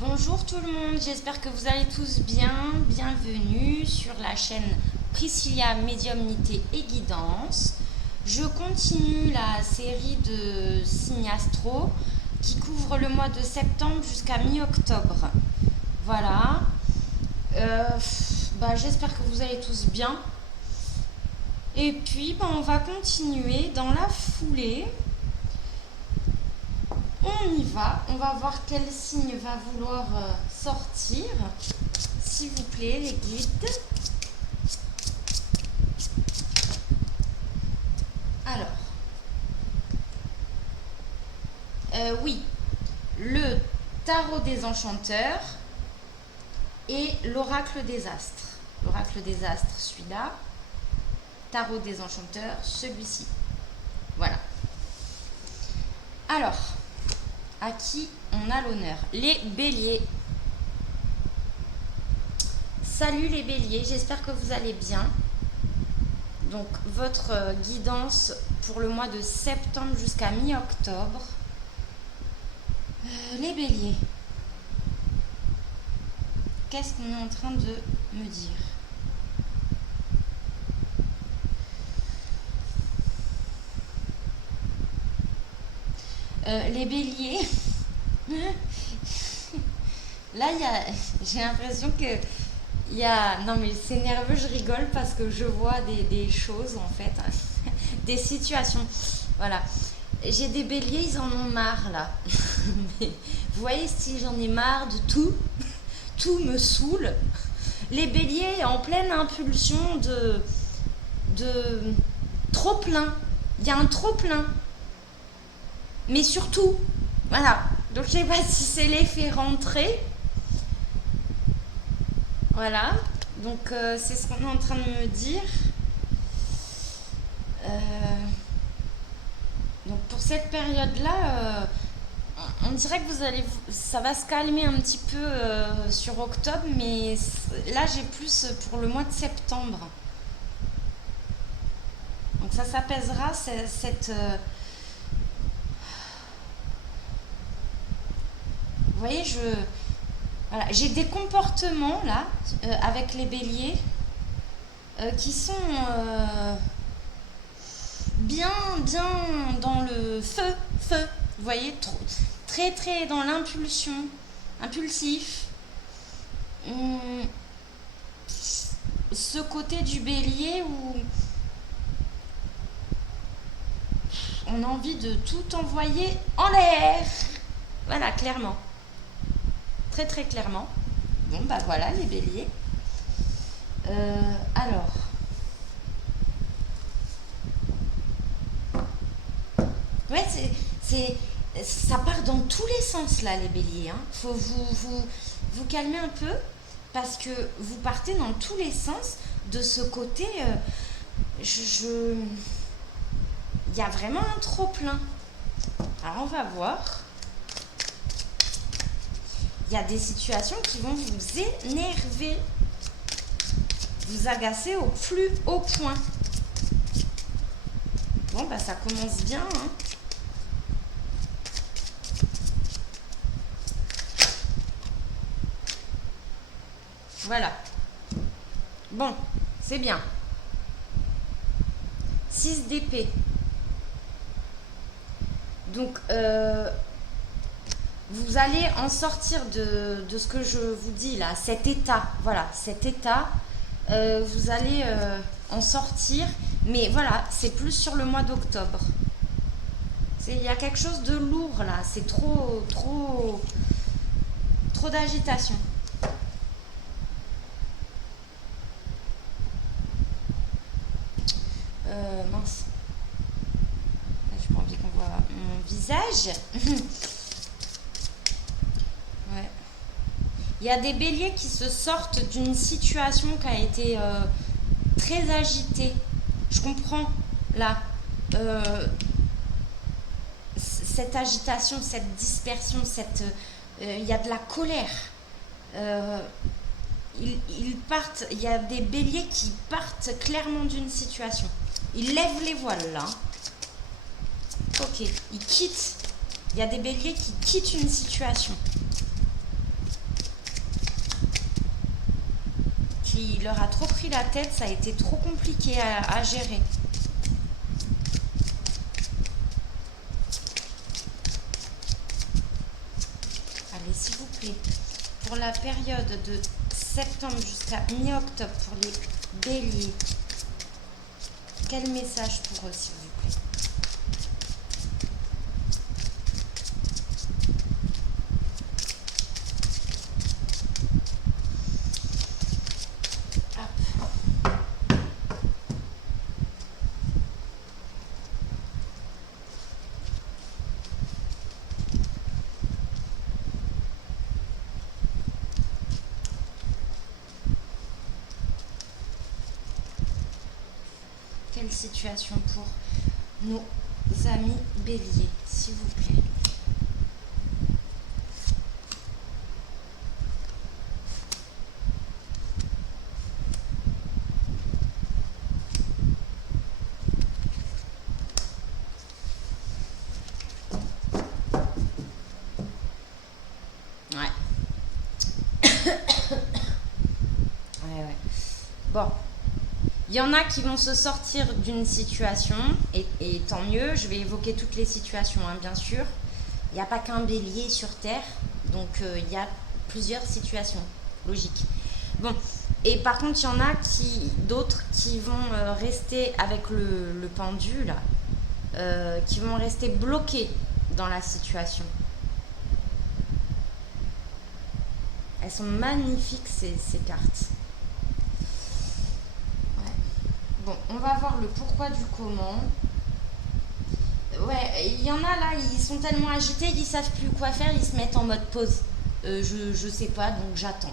Bonjour tout le monde, j'espère que vous allez tous bien. Bienvenue sur la chaîne Priscilla Médiumnité et Guidance. Je continue la série de signes astro qui couvre le mois de septembre jusqu'à mi-octobre. Voilà. J'espère que vous allez tous bien. Et puis, on va continuer dans la foulée. On y va, on va voir quel signe va vouloir sortir. S'il vous plaît, les guides. Alors, oui, le tarot des enchanteurs et l'oracle des astres. L'oracle des astres, celui-là. Tarot des enchanteurs, celui-ci. Voilà. Alors, à qui on a l'honneur? Les béliers. Salut les béliers, j'espère que vous allez bien. Donc, votre guidance pour le mois de septembre jusqu'à mi-octobre. Les béliers. Qu'est-ce qu'on est en train de me dire? Les béliers, là, j'ai l'impression que non mais c'est nerveux, je rigole parce que je vois des choses en fait, des situations. Voilà, j'ai des béliers, ils en ont marre là. Vous voyez, si j'en ai marre de tout me saoule. Les béliers en pleine impulsion de trop plein. Il y a un trop plein. Mais surtout, voilà. Donc je sais pas si c'est l'effet rentrée. Voilà. Donc c'est ce qu'on est en train de me dire. Donc pour cette période-là, on dirait que ça va se calmer un petit peu sur octobre, mais là j'ai plus pour le mois de septembre. Donc ça s'apaisera cette vous voyez, voilà, j'ai des comportements là avec les béliers qui sont bien dans le feu. Vous voyez, très dans l'impulsion, impulsif. Ce côté du bélier où on a envie de tout envoyer en l'air. Voilà, clairement. Très clairement. Bon, voilà les béliers. Alors. Ouais, ça part dans tous les sens là, les béliers. Faut vous calmer un peu parce que vous partez dans tous les sens de ce côté. Il y a vraiment un trop plein. Alors on va voir. Il y a des situations qui vont vous énerver, vous agacer au plus haut point. Bon, ça commence bien. Voilà. Bon, c'est bien. 6 d'épée. Donc, vous allez en sortir de ce que je vous dis là, cet état. Voilà, cet état, vous allez en sortir. Mais voilà, c'est plus sur le mois d'octobre. Il y a quelque chose de lourd là, c'est trop d'agitation. Mince. J'ai pas envie qu'on voit mon visage. Ouais. Il y a des béliers qui se sortent d'une situation qui a été très agitée. Je comprends là cette agitation, cette dispersion, il y a de la colère. Ils partent, il y a des béliers qui partent clairement d'une situation. Ils lèvent les voiles là. Ok, ils quittent. Il y a des béliers qui quittent une situation. il leur a trop pris la tête, ça a été trop compliqué à gérer. Allez, s'il vous plaît, pour la période de septembre jusqu'à mi-octobre pour les béliers, quel message pour eux, s'il vous plaît? Quelle situation pour nos amis béliers, s'il vous plaît? Ouais. Ouais. Bon. Il y en a qui vont se sortir d'une situation, et tant mieux, je vais évoquer toutes les situations, hein, bien sûr. Il n'y a pas qu'un bélier sur Terre, donc il y a plusieurs situations, logique. Bon, et par contre, il y en a d'autres qui vont rester avec le pendule, qui vont rester bloqués dans la situation. Elles sont magnifiques, ces cartes. Bon, on va voir le pourquoi du comment. Ouais, il y en a là, ils sont tellement agités, ils savent plus quoi faire, ils se mettent en mode pause. Je sais pas, donc j'attends.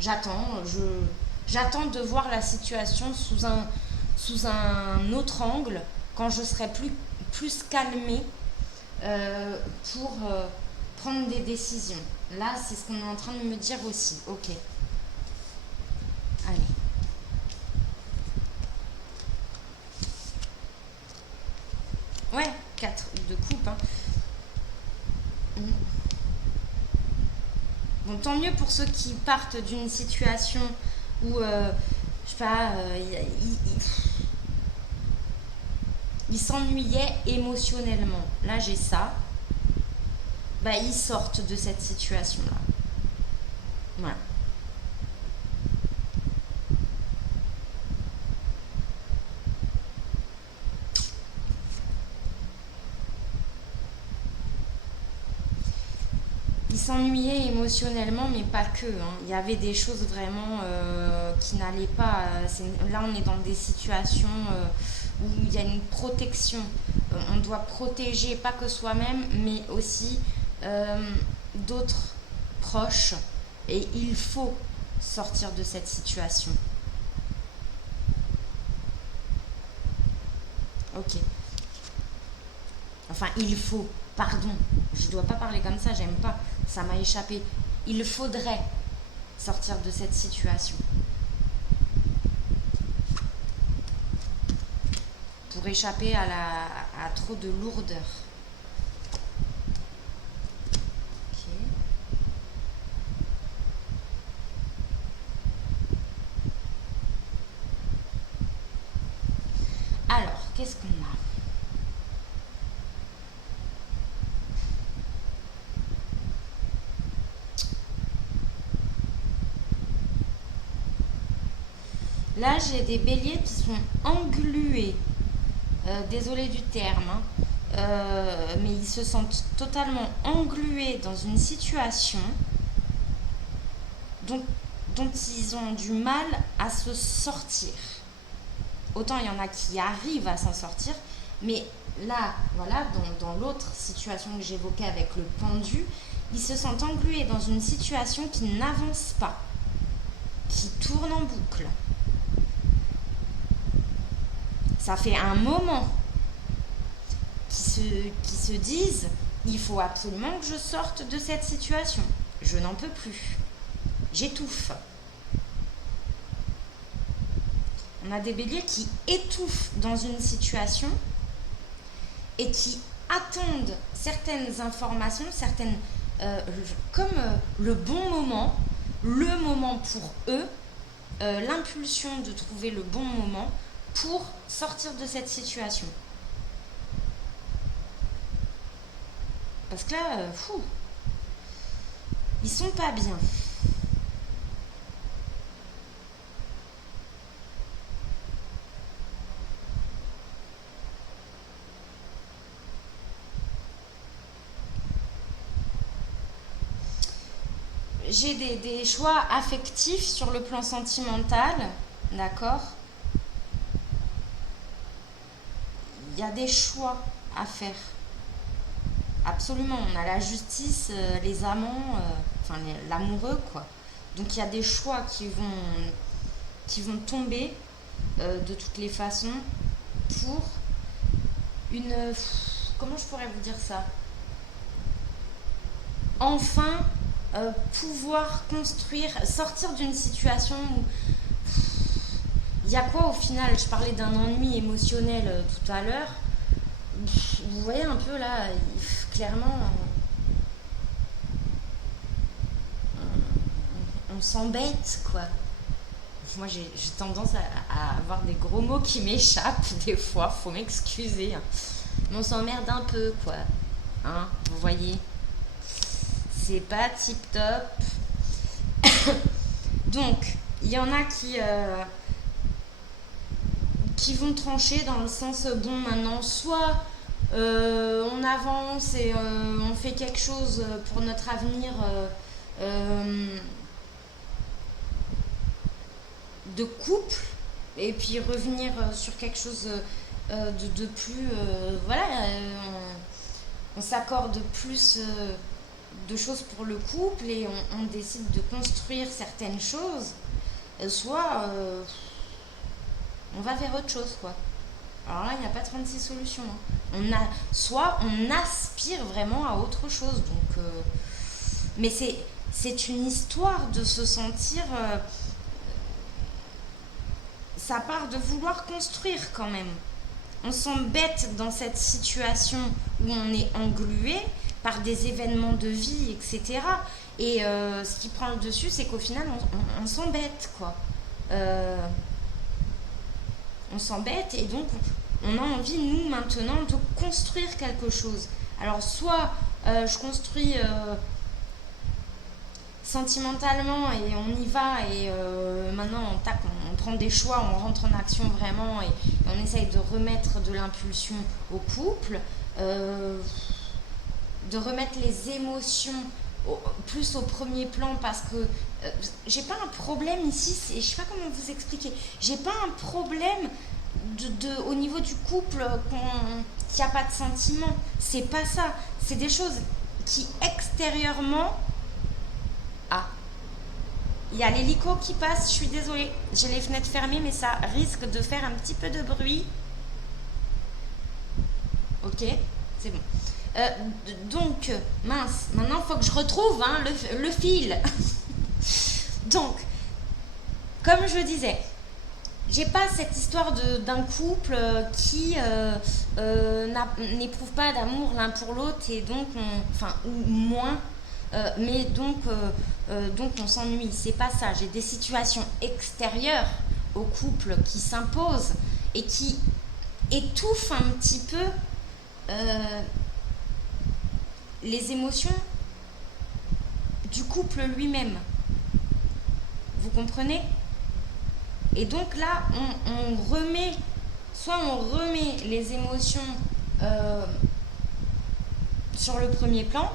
J'attends de voir la situation sous un autre angle, quand je serai plus calmée pour prendre des décisions. Là, c'est ce qu'on est en train de me dire aussi. Ok. Allez. Ouais, 4 de coupe. Hein. Bon, tant mieux pour ceux qui partent d'une situation où, je sais pas, ils s'ennuyaient émotionnellement. Là, j'ai ça. Bah, ils sortent de cette situation-là. Voilà. Ils s'ennuyaient émotionnellement, mais pas que. Hein. Il y avait des choses vraiment qui n'allaient pas. Là, on est dans des situations où il y a une protection. On doit protéger pas que soi-même, mais aussi d'autres proches. Et il faut sortir de cette situation. Ok. Enfin, il faut. Pardon, je ne dois pas parler comme ça, j'aime pas. Ça m'a échappé. Il faudrait sortir de cette situation. Pour échapper à trop de lourdeur. Ok. Alors, qu'est-ce qu'on a ? Là, j'ai des béliers qui sont englués. Désolée du terme, hein. Mais ils se sentent totalement englués dans une situation dont ils ont du mal à se sortir. Autant il y en a qui arrivent à s'en sortir, mais là, voilà, dans l'autre situation que j'évoquais avec le pendu, ils se sentent englués dans une situation qui n'avance pas, qui tourne en boucle. Ça fait un moment qui se disent il faut absolument que je sorte de cette situation. Je n'en peux plus. J'étouffe. On a des béliers qui étouffent dans une situation et qui attendent certaines informations, comme le bon moment, le moment pour eux, l'impulsion de trouver le bon moment pour sortir de cette situation. Parce que là, ils sont pas bien. J'ai des choix affectifs sur le plan sentimental, d'accord? Il y a des choix à faire. Absolument, on a la justice, les amants, enfin l'amoureux, quoi. Donc il y a des choix qui vont tomber de toutes les façons pour une... Comment je pourrais vous dire ça? Enfin, pouvoir construire, sortir d'une situation où... Il y a quoi au final? Je parlais d'un ennui émotionnel tout à l'heure. Vous voyez un peu là, clairement, on s'embête, quoi. Moi, j'ai tendance à avoir des gros mots qui m'échappent des fois, faut m'excuser, hein. Mais on s'emmerde un peu, quoi. Hein, vous voyez, c'est pas tip top. Donc, il y en a qui vont trancher dans le sens, bon, maintenant, soit on avance et on fait quelque chose pour notre avenir de couple, et puis revenir sur quelque chose de plus... voilà, on s'accorde plus de choses pour le couple et on décide de construire certaines choses, soit on va vers autre chose, quoi. Alors là, il n'y a pas 36 solutions, hein. Soit on aspire vraiment à autre chose. Donc, mais c'est une histoire de se sentir... ça part de vouloir construire quand même. On s'embête dans cette situation où on est englué par des événements de vie, etc. Et ce qui prend le dessus, c'est qu'au final, on s'embête, quoi. On s'embête et donc on a envie, nous, maintenant, de construire quelque chose. Alors, soit je construis sentimentalement et on y va et maintenant on prend des choix, on rentre en action vraiment et on essaye de remettre de l'impulsion au couple, de remettre les émotions plus au premier plan parce que j'ai pas un problème ici, je sais pas comment vous expliquer, j'ai pas un problème au niveau du couple qu'il n'y a pas de sentiments, c'est pas ça, c'est des choses qui extérieurement... Ah, il y a l'hélico qui passe, je suis désolée, j'ai les fenêtres fermées mais ça risque de faire un petit peu de bruit. Ok, c'est bon. Donc, mince, maintenant il faut que je retrouve le fil. Donc, comme je disais, j'ai pas cette histoire d'un couple qui n'éprouve pas d'amour l'un pour l'autre et donc, ou moins, mais donc on s'ennuie. C'est pas ça. J'ai des situations extérieures au couple qui s'imposent et qui étouffent un petit peu les émotions du couple lui-même. Vous comprenez? Et donc là, on remet les émotions sur le premier plan,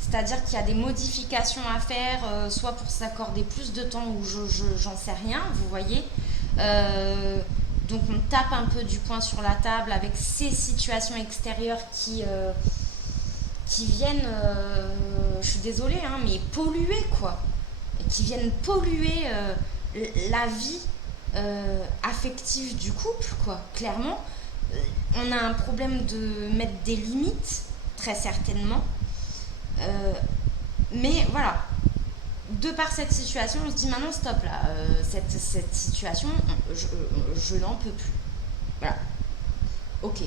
c'est-à-dire qu'il y a des modifications à faire, soit pour s'accorder plus de temps ou j'en sais rien, vous voyez. Donc on tape un peu du poing sur la table avec ces situations extérieures qui viennent, je suis désolée, mais polluer, quoi. Et qui viennent polluer la vie affective du couple, quoi. Clairement, on a un problème de mettre des limites, très certainement. Mais voilà, de par cette situation, on se dit maintenant stop là, cette situation, je n'en peux plus. Voilà, ok.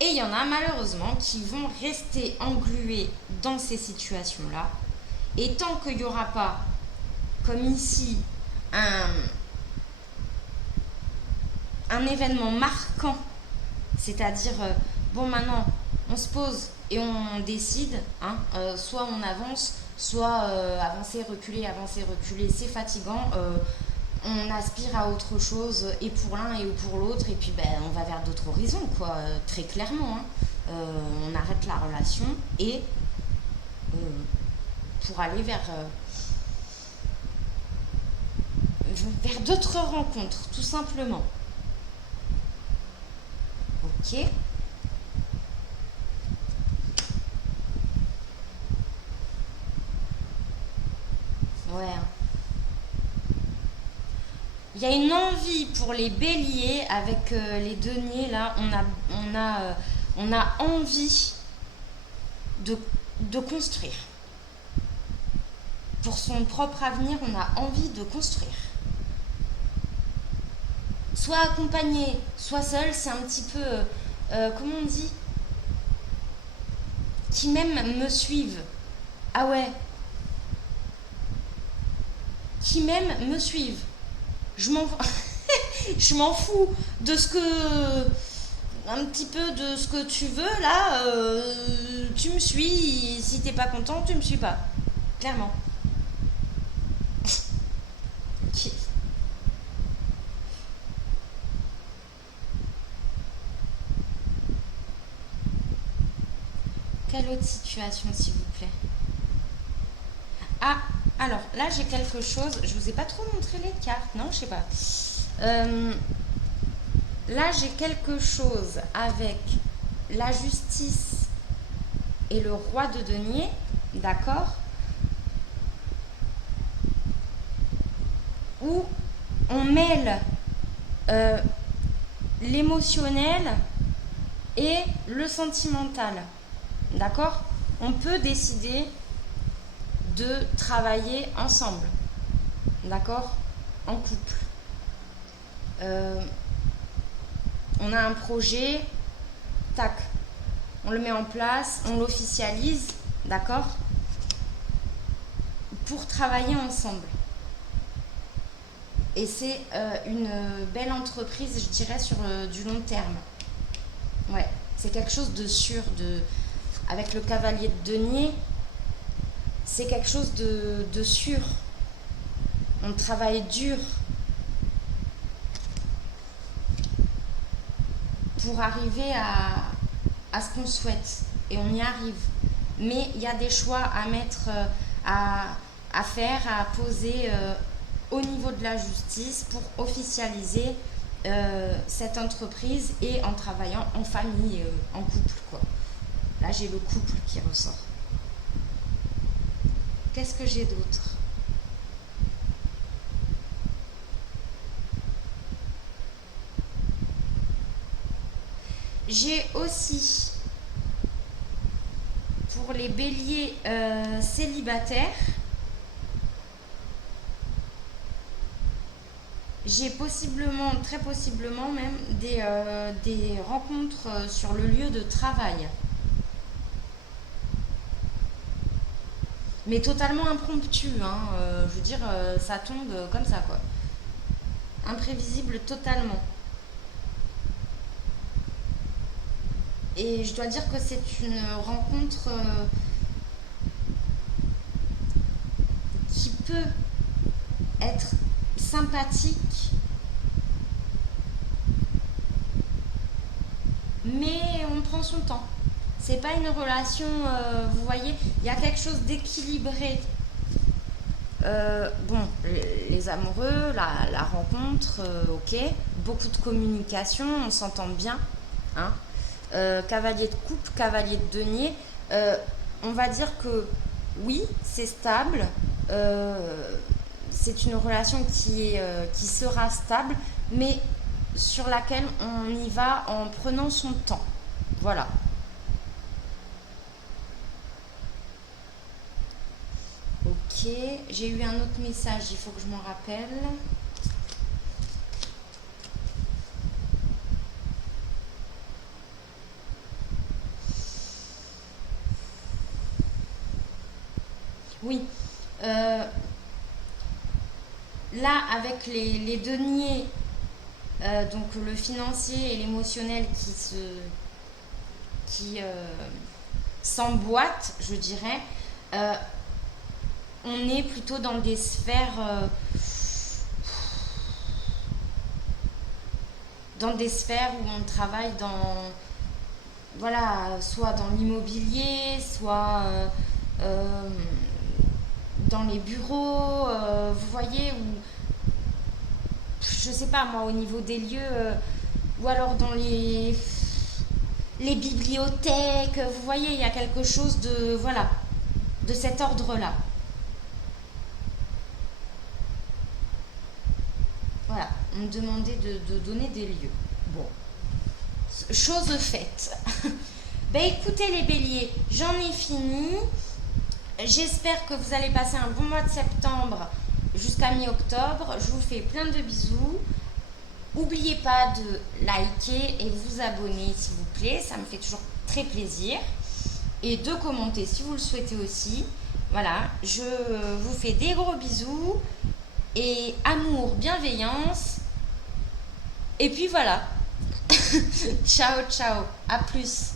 Et il y en a malheureusement qui vont rester englués dans ces situations-là. Et tant qu'il n'y aura pas comme ici, un, un événement marquant, c'est-à-dire, bon, maintenant, on se pose et on décide, hein, soit on avance, soit avancer, reculer, c'est fatigant. On aspire à autre chose, et pour l'un et pour l'autre, et puis ben, on va vers d'autres horizons, quoi, très clairement. Hein. On arrête la relation et euh, pour aller vers d'autres rencontres, tout simplement. Ok. Ouais. Hein. Il y a une envie pour les béliers avec les deniers là. On a envie de, de construire. Pour son propre avenir, on a envie de construire. Soit accompagné, soit seul, c'est un petit peu, comment on dit, qui même me suivent. Ah ouais, qui même me suivent. Je m'en, je m'en fous de ce que, un petit peu de ce que tu veux là. Tu me suis. Si t'es pas content, tu me suis pas. Clairement. Ok. Quelle autre situation, s'il vous plaît? Ah, alors là j'ai quelque chose. Je vous ai pas trop montré les cartes, non? Je sais pas. Euh, Là j'ai quelque chose avec la justice et le roi de denier, d'accord? Où on mêle euh, l'émotionnel et le sentimental, d'accord? On peut décider de travailler ensemble, d'accord? En couple. Euh, on a un projet, tac, on le met en place, on l'officialise, d'accord? Pour travailler ensemble. Et c'est une belle entreprise, je dirais, sur du long terme. Ouais, c'est quelque chose de sûr. Avec le cavalier de denier, c'est quelque chose de sûr. On travaille dur pour arriver à ce qu'on souhaite. Et on y arrive. Mais il y a des choix à mettre, à faire, à poser au niveau de la justice pour officialiser cette entreprise et en travaillant en famille, en couple, quoi. Là, j'ai le couple qui ressort. Qu'est-ce que j'ai d'autre? J'ai aussi, pour les béliers célibataires, j'ai possiblement, très possiblement même, des rencontres sur le lieu de travail. Mais totalement impromptu, hein. Je veux dire, ça tombe comme ça, quoi. Imprévisible totalement. Et je dois dire que c'est une rencontre qui peut être sympathique, mais on prend son temps. C'est pas une relation, vous voyez, il y a quelque chose d'équilibré. Bon, les amoureux, la rencontre, ok. Beaucoup de communication, on s'entend bien. Hein. Cavalier de coupe, cavalier de denier. On va dire que oui, c'est stable. C'est une relation qui sera stable, mais sur laquelle on y va en prenant son temps. Voilà. Ok, j'ai eu un autre message, il faut que je m'en rappelle. Oui. Euh, là, avec les deniers, donc le financier et l'émotionnel qui s'emboîtent, je dirais, euh, on est plutôt dans des sphères où on travaille voilà, soit dans l'immobilier, soit euh, dans les bureaux, vous voyez, ou je sais pas moi, au niveau des lieux, ou alors dans les bibliothèques, vous voyez, il y a quelque chose de, voilà, de cet ordre-là. Voilà, on me demandait de donner des lieux. Bon, chose faite. Ben écoutez les béliers, j'en ai fini. J'espère que vous allez passer un bon mois de septembre jusqu'à mi-octobre. Je vous fais plein de bisous. N'oubliez pas de liker et vous abonner s'il vous plaît, ça me fait toujours très plaisir. Et de commenter si vous le souhaitez aussi. Voilà, je vous fais des gros bisous et amour, bienveillance. Et puis voilà. Ciao, ciao, à plus.